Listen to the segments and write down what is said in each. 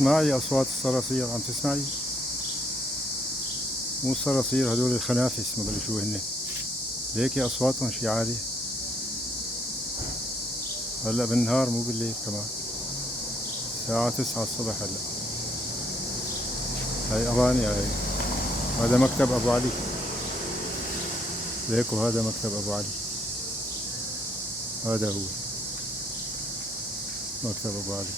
تسمعي أصوات الصراصير؟ عم تسمعي؟ مو الصراصير، هدول الخنافس مدري شو هن. ليكي أصواتهم شي عالية. هلا بالنهار مو بالليل كمان. الساعة 9 الصبح هلا. هاي أغاني هاي. هذا مكتب أبو علي. ليكو هذا مكتب أبو علي. هذا هو مكتب أبو علي.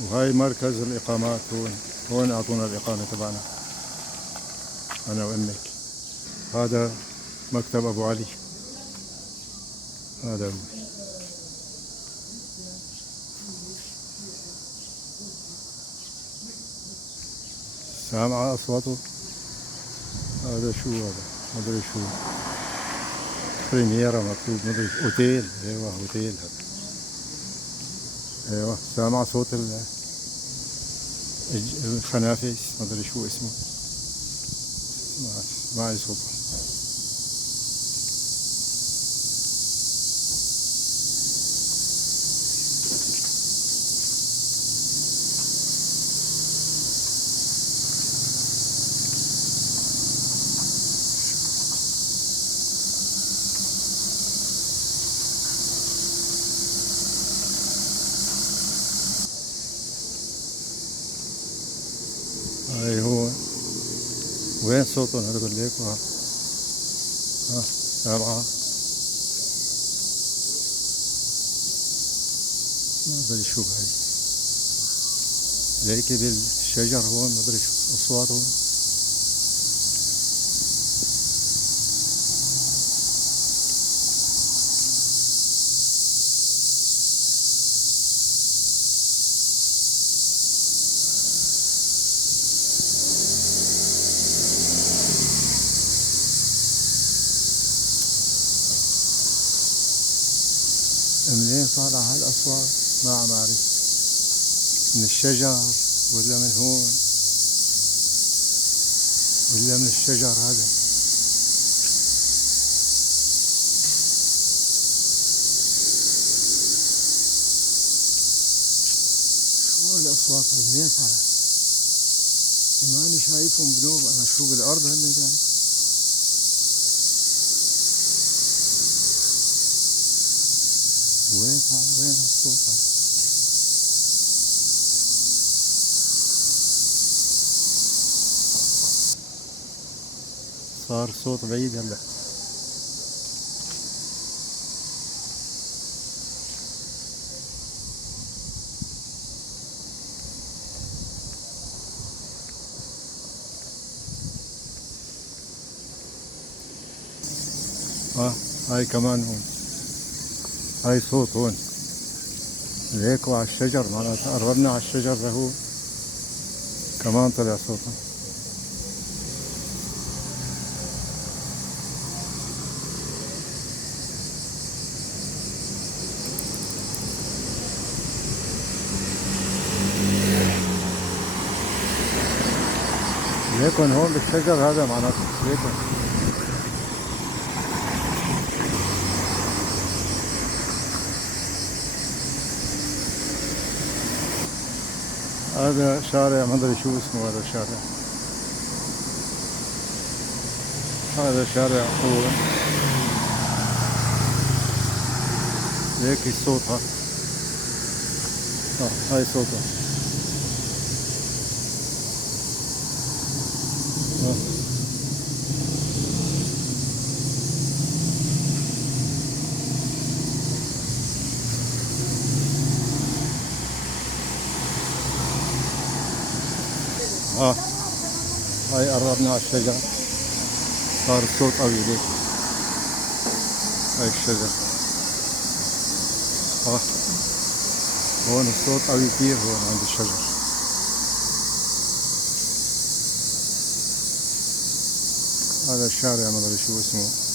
وهاي مركز الإقامات هون. هون أعطونا الإقامة تبعنا أنا وأمك. هذا مكتب أبو علي. هذا هو. سامعة أصواته؟ هذا شو هذا؟ مدري شو. بريميرا مكتوب، مدري أوتيل. أيوه أوتيل هذا. أيوه سامع صوت الخنافس، مدري شو اسمه. معي صوته. هاي هو. وين صوتهم هذا بالليل؟ ها سامعة؟ ما ادري شو هاي. ليكي بالشجر هون، ما ادري شو اصواتهم. منين طالع هالاصوات؟ ما عم اعرف. من الشجر ولا من هون ولا من الشجر هذا؟ شو هالاصوات هاي؟ منين طالع؟ ماني شايفهم بنوب انا. شو بالارض هالميدان؟ وين طالع؟ وين هالصوت هذا؟ صار صوت بعيد هلا. هاي كمان هون. هاي صوت هون. هيك على الشجر، معناتها قربنا على الشجر لهو. كمان طلع صوتها. ليكن هون بالشجر هذا معناته. ليكن هذا شارع، ما ادري شو اسمه هذا الشارع. هذا شارع هو. هيك صوتها. هاي صوتها. هاي قربنا على الشجر. صار الصوت قوي ليك. هاي الشجر. هون الصوت قوي كثير هون عند الشجر. هذا الشارع ما ادري شو اسمه.